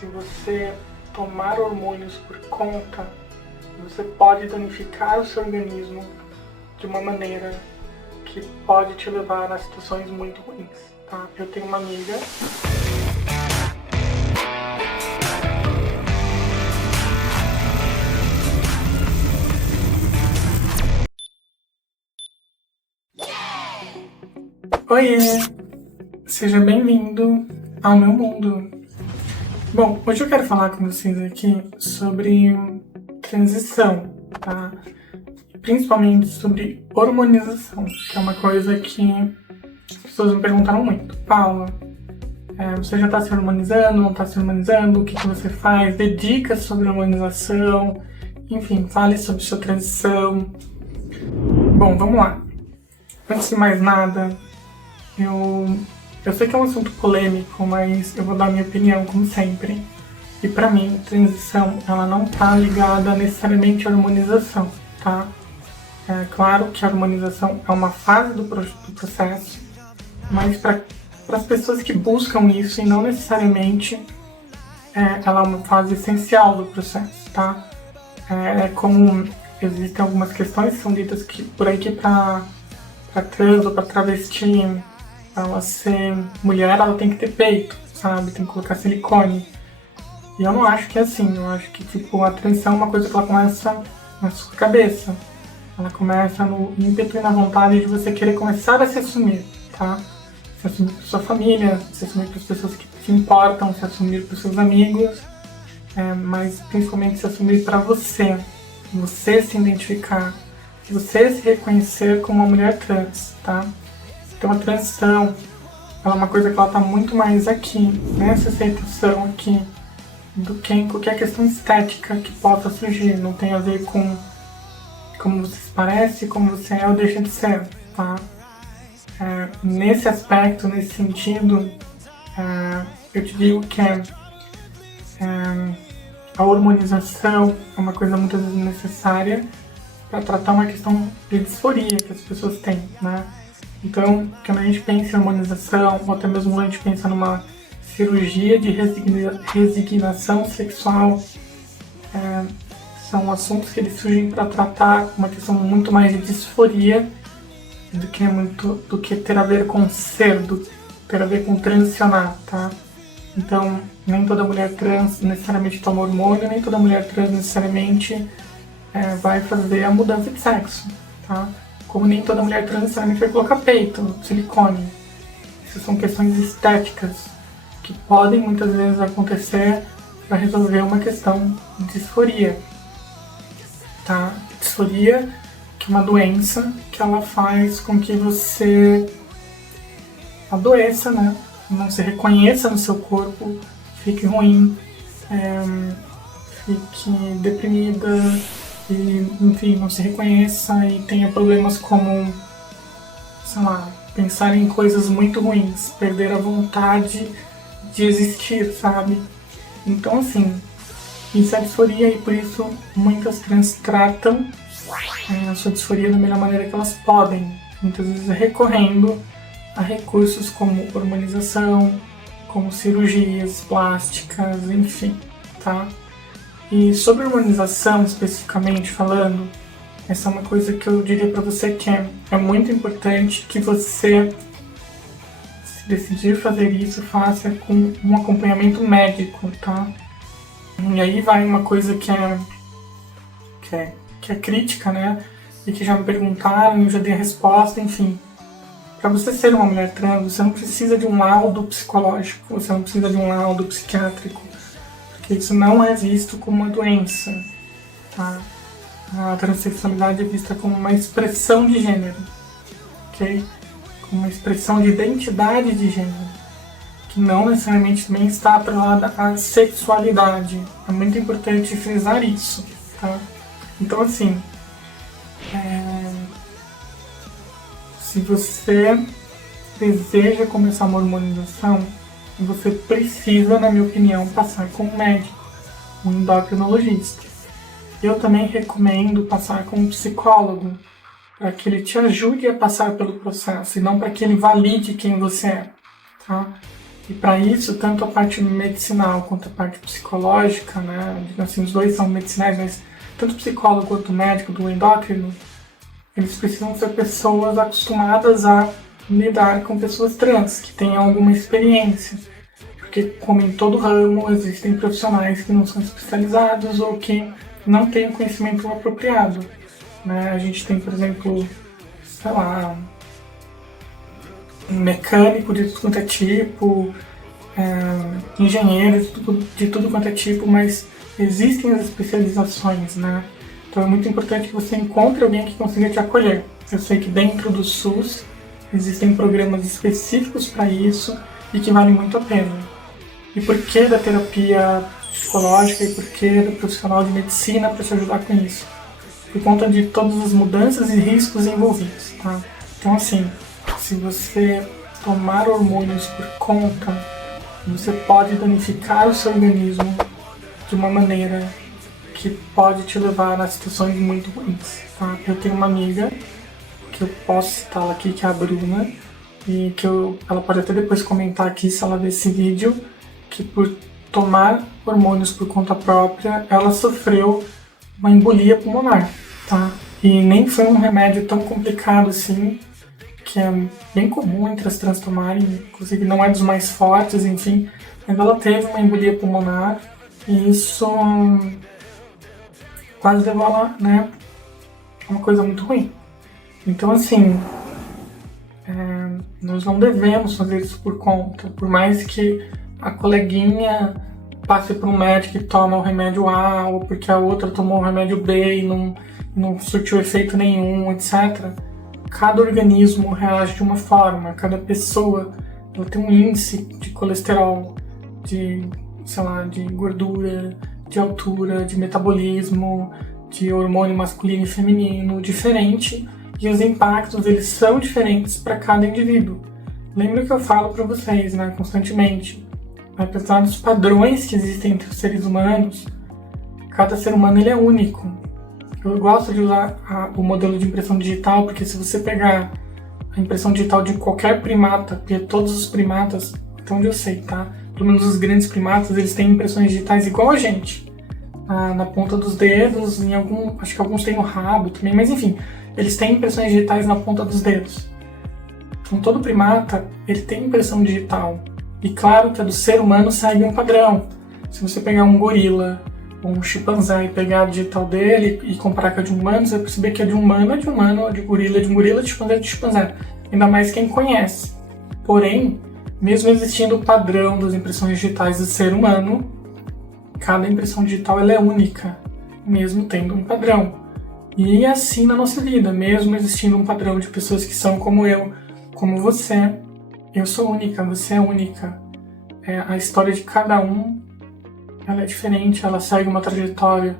se você tomar hormônios por conta, você pode danificar o seu organismo de uma maneira que pode te levar a situações muito ruins, tá? Eu tenho uma amiga Oiê! Seja bem-vindo ao meu mundo. Bom, hoje eu quero falar com vocês aqui sobre transição, tá? Principalmente sobre hormonização, que é uma coisa que as pessoas me perguntaram muito. Paula, você já está se hormonizando, não está se hormonizando? O que você faz? Dê dicas sobre hormonização, enfim, fale sobre sua transição. Bom, vamos lá. Antes de mais nada, eu sei que é um assunto polêmico, mas eu vou dar a minha opinião, como sempre. E pra mim, transição, ela não tá ligada necessariamente à hormonização, tá? É claro que a hormonização é uma fase do processo, mas para as pessoas que buscam isso e não necessariamente ela é uma fase essencial do processo, tá? Como existem algumas questões que são ditas que por aí que para trans ou para travesti, ela ser mulher, ela tem que ter peito, sabe? Tem que colocar silicone. E eu não acho que é assim. Eu acho que, tipo, a transição é uma coisa que ela começa na sua cabeça. Ela começa no ímpeto e na vontade de você querer começar a se assumir, tá? Se assumir para sua família, se assumir para as pessoas que te importam, se assumir para os seus amigos, mas principalmente se assumir para você. Você se identificar, você se reconhecer como uma mulher trans, tá? Então a transição, ela é uma coisa que ela tá muito mais aqui, nessa aceitação aqui, do que em qualquer questão estética que possa surgir. Não tem a ver com como você se parece, como você é ou deixa de ser, tá? Nesse aspecto, nesse sentido, eu te digo que a hormonização é uma coisa muitas vezes necessária para tratar uma questão de disforia que as pessoas têm, né? Então, quando a gente pensa em hormonização, ou até mesmo quando a gente pensa numa cirurgia de resignação sexual, são assuntos que eles surgem para tratar uma questão muito mais de disforia do que ter a ver com ser, ter a ver com transicionar, tá? Então, nem toda mulher trans necessariamente toma hormônio, nem toda mulher trans necessariamente vai fazer a mudança de sexo, tá? Como nem toda mulher trans necessariamente vai colocar peito, silicone. Essas são questões estéticas que podem muitas vezes acontecer para resolver uma questão de disforia, tá? Disforia, que é uma doença que ela faz com que você adoeça, né? Não se reconheça no seu corpo, fique ruim, fique deprimida, e, enfim, não se reconheça e tenha problemas como, sei lá, pensar em coisas muito ruins, perder a vontade de existir, sabe? Então, assim, isso é disforia e por isso muitas trans tratam a sua disforia da melhor maneira que elas podem, muitas vezes recorrendo a recursos como hormonização, como cirurgias plásticas, enfim, tá? E sobre hormonização, especificamente falando, essa é uma coisa que eu diria para você que é muito importante que você, se decidir fazer isso, faça com um acompanhamento médico, tá? E aí vai uma coisa que é crítica, né? E que já me perguntaram, eu já dei a resposta, enfim. Para você ser uma mulher trans, você não precisa de um laudo psicológico, você não precisa de um laudo psiquiátrico, porque isso não é visto como uma doença, tá? A transexualidade é vista como uma expressão de gênero, ok? Como uma expressão de identidade de gênero, que não necessariamente também está atrelada à sexualidade. É muito importante frisar isso, tá? Então, assim, se você deseja começar uma hormonização, você precisa, na minha opinião, passar com um médico, um endocrinologista. Eu também recomendo passar com um psicólogo, para que ele te ajude a passar pelo processo, e não para que ele valide quem você é, tá? E para isso, tanto a parte medicinal quanto a parte psicológica, né, assim, os dois são medicinais, mas tanto o psicólogo quanto o médico, do endócrino, eles precisam ser pessoas acostumadas a lidar com pessoas trans, que tenham alguma experiência. Porque, como em todo ramo, existem profissionais que não são especializados ou que não têm o conhecimento apropriado. Né? A gente tem, por exemplo, sei lá, um mecânico de tudo quanto é tipo, engenheiro de tudo quanto é tipo, mas existem as especializações, né? Então é muito importante que você encontre alguém que consiga te acolher. Eu sei que dentro do SUS existem programas específicos para isso e que valem muito a pena. E por que da terapia psicológica e por que do profissional de medicina para te ajudar com isso? Por conta de todas as mudanças e riscos envolvidos, tá? Então assim, se você tomar hormônios por conta, você pode danificar o seu organismo de uma maneira que pode te levar a situações muito ruins, tá? Eu tenho uma amiga, que eu posso citá-la aqui, que é a Bruna, e que ela pode até depois comentar aqui, se ela ver esse vídeo, que por tomar hormônios por conta própria, ela sofreu uma embolia pulmonar, tá? E nem foi um remédio tão complicado assim, que é bem comum entre as trans tomarem, inclusive não é dos mais fortes, enfim, mas ela teve uma embolia pulmonar e isso quase levou ela, né, a uma coisa muito ruim. Então, assim, nós não devemos fazer isso por conta, por mais que a coleguinha passe por um médico e toma o remédio A, ou porque a outra tomou o remédio B e não surtiu efeito nenhum, etc. Cada organismo reage de uma forma, cada pessoa ela tem um índice de colesterol, de, sei lá, de gordura, de altura, de metabolismo, de hormônio masculino e feminino diferente, e os impactos eles são diferentes para cada indivíduo. Lembra que eu falo para vocês, né, constantemente, apesar dos padrões que existem entre os seres humanos, cada ser humano ele é único. Eu gosto de usar o modelo de impressão digital, porque se você pegar a impressão digital de qualquer primata, porque todos os primatas, até onde eu sei, tá? Pelo menos os grandes primatas, eles têm impressões digitais igual a gente. Na ponta dos dedos, acho que alguns têm no rabo também, mas enfim, eles têm impressões digitais na ponta dos dedos. Então todo primata, ele tem impressão digital. E claro que a do ser humano segue um padrão. Se você pegar um gorila ou um chimpanzé e pegar a digital dele e comparar com a de um humano, você vai perceber que a de um humano é de humano, a de gorila é de um gorila, a de chimpanzé é de chimpanzé. Ainda mais quem conhece. Porém, mesmo existindo o padrão das impressões digitais do ser humano, cada impressão digital ela é única, mesmo tendo um padrão. E assim na nossa vida, mesmo existindo um padrão de pessoas que são como eu, como você, eu sou única, você é única. A história de cada um ela é diferente, ela segue uma trajetória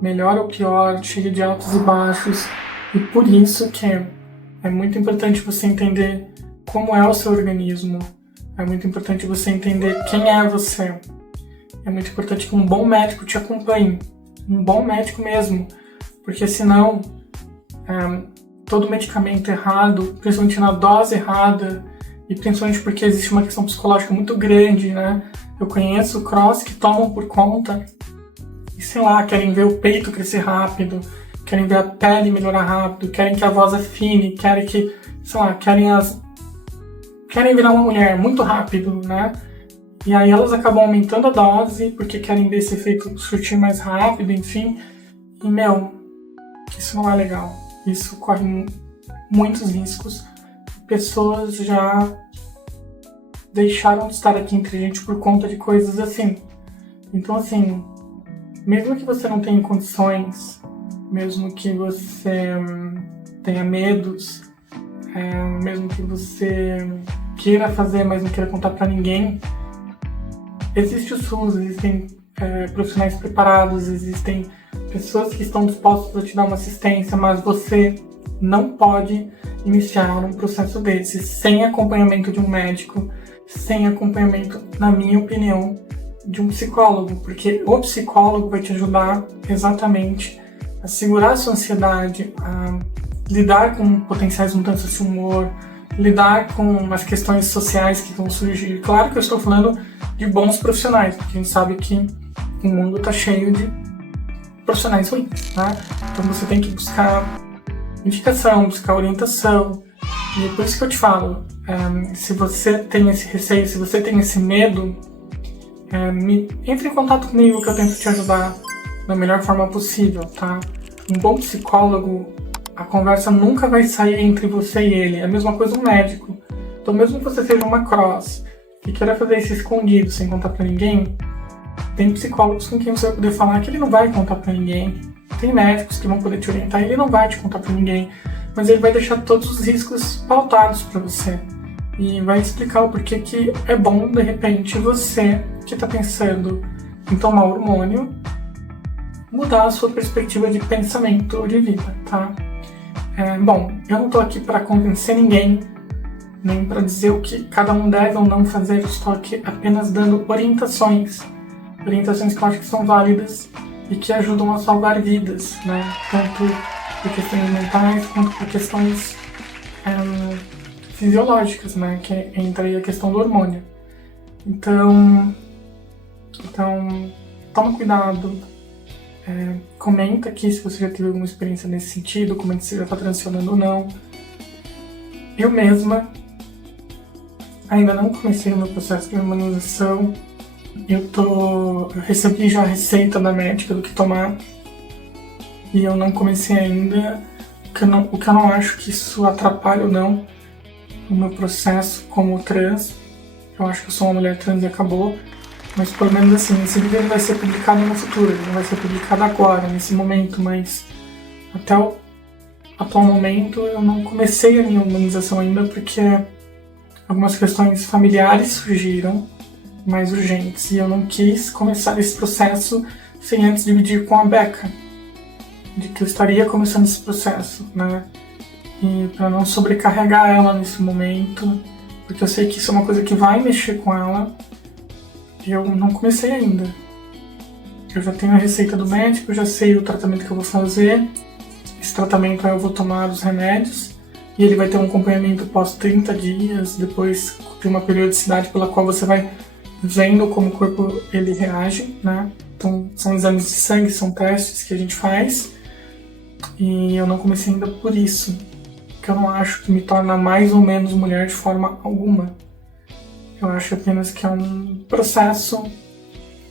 melhor ou pior, cheia de altos e baixos, e por isso que é muito importante você entender como é o seu organismo, é muito importante você entender quem é você, é muito importante que um bom médico te acompanhe, um bom médico mesmo, porque senão todo medicamento errado, principalmente na dose errada, e principalmente porque existe uma questão psicológica muito grande, né? Eu conheço cross que tomam por conta e, sei lá, querem ver o peito crescer rápido, querem ver a pele melhorar rápido, querem que a voz afine, querem que, sei lá, querem virar uma mulher muito rápido, né? E aí elas acabam aumentando a dose porque querem ver esse efeito surtir mais rápido, enfim. E, isso não é legal. Isso corre muitos riscos. Pessoas já deixaram de estar aqui entre a gente por conta de coisas assim. Então, assim, mesmo que você não tenha condições, mesmo que você tenha medos, mesmo que você queira fazer, mas não queira contar pra ninguém, existe o SUS, existem profissionais preparados, existem pessoas que estão dispostas a te dar uma assistência, mas você não pode iniciar um processo desse sem acompanhamento de um médico, sem acompanhamento, na minha opinião, de um psicólogo, porque o psicólogo vai te ajudar exatamente a segurar a sua ansiedade, a lidar com potenciais mudanças de humor, lidar com as questões sociais que vão surgir. Claro que eu estou falando de bons profissionais, porque a gente sabe que o mundo está cheio de profissionais ruins, tá? Então você tem que buscar indicação, buscar orientação. E é por isso que eu te falo, se você tem esse receio, se você tem esse medo, entre em contato comigo que eu tento te ajudar da melhor forma possível, tá? Um bom psicólogo, a conversa nunca vai sair entre você e ele. É a mesma coisa um médico. Então mesmo que você seja uma cross e queira fazer isso escondido, sem contar pra ninguém, tem psicólogos com quem você vai poder falar que ele não vai contar pra ninguém. Tem médicos que vão poder te orientar e ele não vai te contar pra ninguém. Mas ele vai deixar todos os riscos pautados pra você. E vai explicar o porquê que é bom, de repente, você que tá pensando em tomar hormônio, mudar a sua perspectiva de pensamento de vida, tá? Bom, eu não tô aqui para convencer ninguém, nem para dizer o que cada um deve ou não fazer, eu estou aqui apenas dando orientações que eu acho que são válidas e que ajudam a salvar vidas, né? Tanto por questões mentais quanto por questões fisiológicas, né? Que entra aí a questão do hormônio. Então toma cuidado. Comenta aqui se você já teve alguma experiência nesse sentido, comenta se já está transicionando ou não. Eu mesma ainda não comecei o meu processo de hormonização. Eu recebi já a receita da médica do que tomar e eu não comecei ainda, o que eu não acho que isso atrapalha ou não o meu processo como trans. Eu acho que eu sou uma mulher trans e acabou. Mas pelo menos assim, esse vídeo ele vai ser publicado no futuro, ele não vai ser publicado agora, nesse momento, mas até o atual momento eu não comecei a minha hormonização ainda porque algumas questões familiares surgiram mais urgentes e eu não quis começar esse processo sem antes dividir com a Becca de que eu estaria começando esse processo, né? E para não sobrecarregar ela nesse momento, porque eu sei que isso é uma coisa que vai mexer com ela. Eu não comecei ainda. Eu já tenho a receita do médico, eu já sei o tratamento que eu vou fazer. Esse tratamento eu vou tomar os remédios e ele vai ter um acompanhamento pós 30 dias, depois de uma periodicidade pela qual você vai vendo como o corpo ele reage, né? Então são exames de sangue, são testes que a gente faz e eu não comecei ainda por isso, porque eu não acho que me torna mais ou menos mulher de forma alguma. Eu acho apenas que é um processo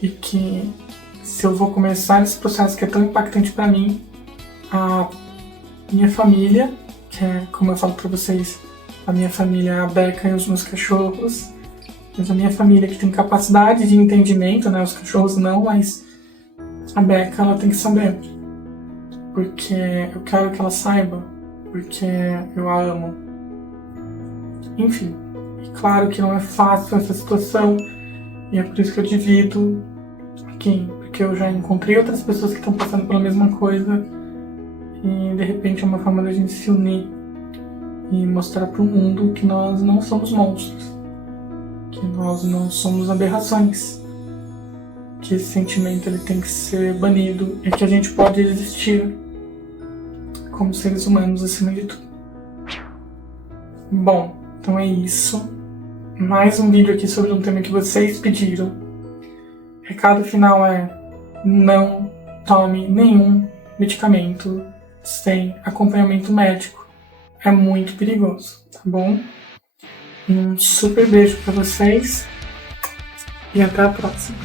e que se eu vou começar esse processo que é tão impactante para mim, a minha família, que é, como eu falo para vocês, a minha família é a Becca e os meus cachorros, mas a minha família que tem capacidade de entendimento, né, os cachorros não, mas a Becca ela tem que saber, porque eu quero que ela saiba, porque eu a amo. Enfim. Claro que não é fácil essa situação e é por isso que eu divido aqui, porque eu já encontrei outras pessoas que estão passando pela mesma coisa e de repente é uma forma da gente se unir e mostrar para o mundo que nós não somos monstros, que nós não somos aberrações, que esse sentimento ele tem que ser banido e que a gente pode existir como seres humanos acima de tudo. Bom, então é isso. Mais um vídeo aqui sobre um tema que vocês pediram. Recado final é: não tome nenhum medicamento sem acompanhamento médico. É muito perigoso, tá bom? Um super beijo pra vocês e até a próxima.